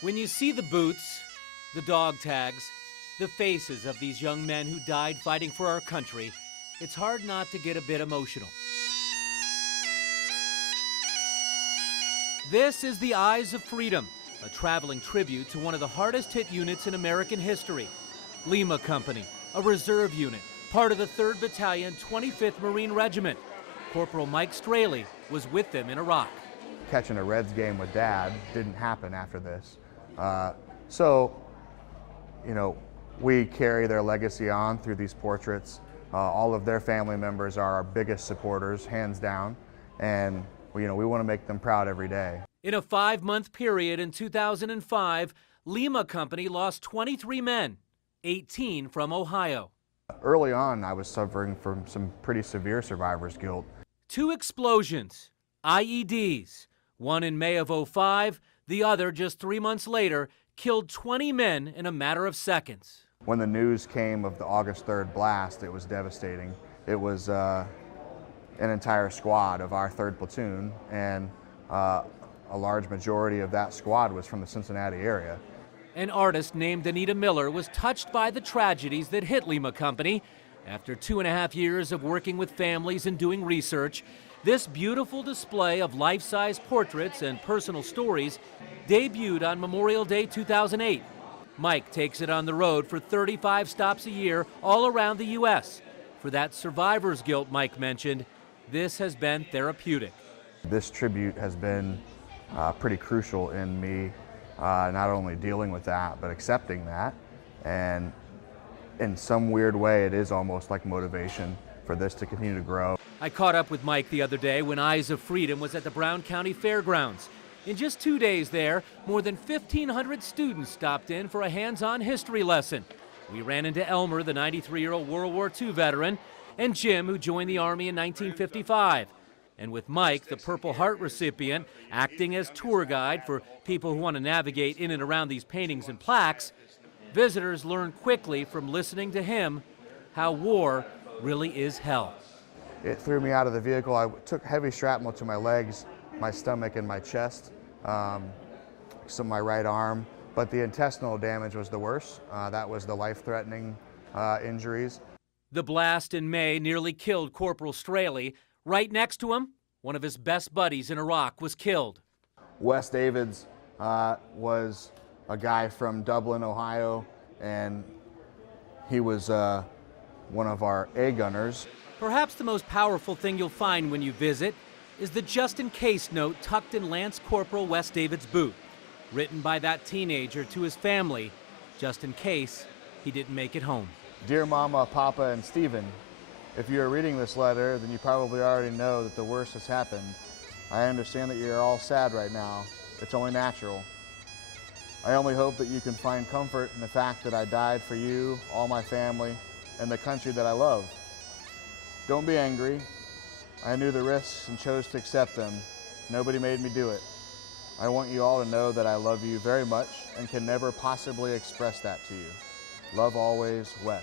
When you see the boots, the dog tags, the faces of these young men who died fighting for our country, it's hard not to get a bit emotional. This is the Eyes of Freedom, a traveling tribute to one of the hardest hit units in American history. LIMA Company, a reserve unit, part of the 3rd Battalion, 25th Marine Regiment. Corporal Mike Straley was with them in Iraq. Catching a Reds game with Dad didn't happen after this. So, you know, we carry their legacy on through these portraits. All of their family members are our biggest supporters, hands down, and we want to make them proud every day. In a 5-month period in 2005, LIMA Company lost 23 men, 18 from Ohio. Early on, I was suffering from some pretty severe survivor's guilt. 2 explosions, IEDs, one in May of '05, the other just 3 months later, killed 20 men in a matter of seconds. When the news came of the August 3rd blast, it was devastating. It was an entire squad of our 3rd platoon, and a large majority of that squad was from the Cincinnati area. An artist named Anita Miller was touched by the tragedies that hit LIMA Company. After 2.5 years of working with families and doing research, this beautiful display of life-size portraits and personal stories debuted on Memorial Day 2008. Mike takes it on the road for 35 stops a year all around the U.S. For that survivor's guilt Mike mentioned, this has been therapeutic. This tribute has been pretty crucial in me, not only dealing with that, but accepting that. And in some weird way, it is almost like motivation for this to continue to grow. I caught up with Mike the other day when Eyes of Freedom was at the Brown County Fairgrounds. In just 2 days there, more than 1,500 students stopped in for a hands-on history lesson. We ran into Elmer, the 93-year-old World War II veteran, and Jim, who joined the Army in 1955. And with Mike, the Purple Heart recipient, acting as tour guide for people who want to navigate in and around these paintings and plaques, visitors learn quickly from listening to him how war really is hell. It threw me out of the vehicle. I took heavy shrapnel to my legs, my stomach, and my chest, so my right arm, but the intestinal damage was the worst. That was the life-threatening injuries. The blast in May nearly killed Corporal Straley. Right next to him, one of his best buddies in Iraq was killed. Wes Davids was a guy from Dublin, Ohio, and he was one of our A gunners. Perhaps the most powerful thing you'll find when you visit is the just-in-case note tucked in Lance Corporal Wes Davids' boot, written by that teenager to his family, just in case he didn't make it home. Dear Mama, Papa, and Stephen, if you are reading this letter, then you probably already know that the worst has happened. I understand that you're all sad right now. It's only natural. I only hope that you can find comfort in the fact that I died for you, all my family, and the country that I love. Don't be angry. I knew the risks and chose to accept them. Nobody made me do it. I want you all to know that I love you very much and can never possibly express that to you. Love always, Wes.